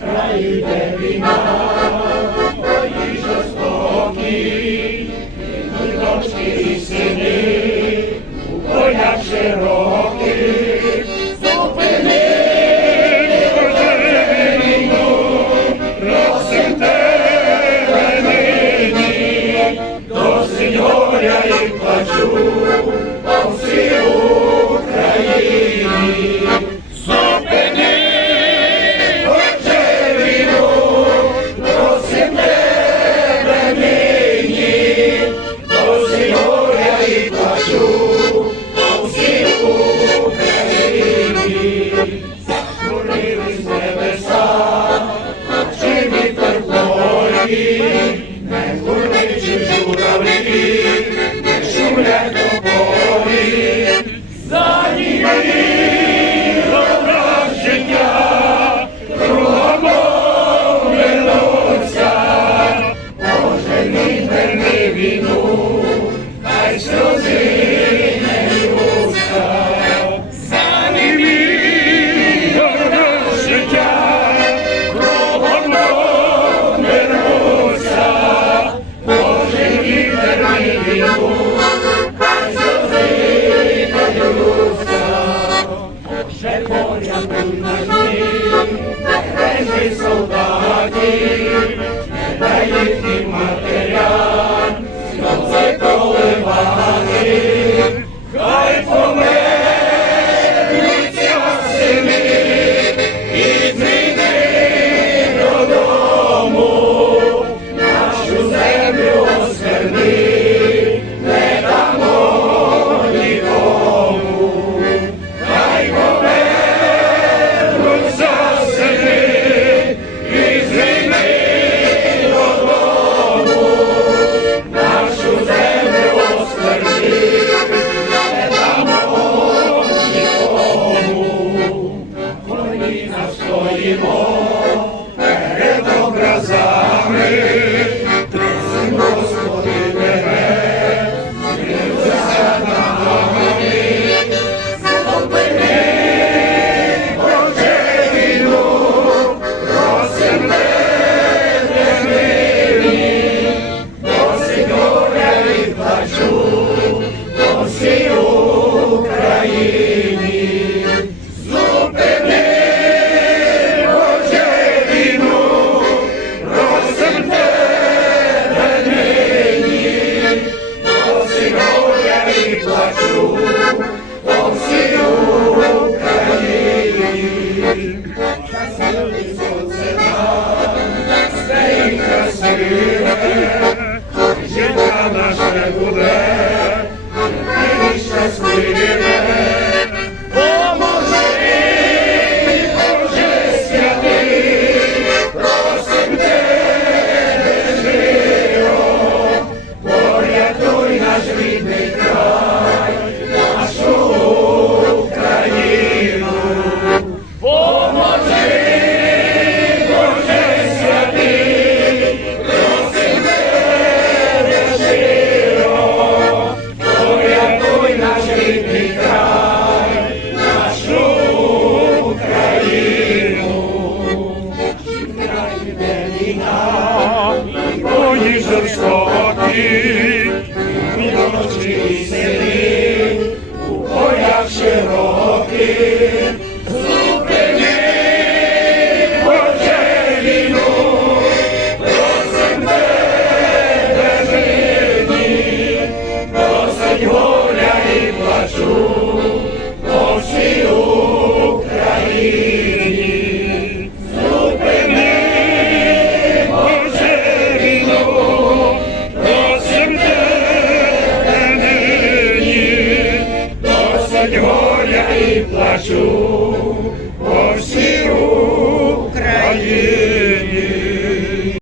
краю йде війна. Ятим нажні, нехай солдаті, не дай їх мати. не буде, і щасливі. Rydney. Широкі, plačiu.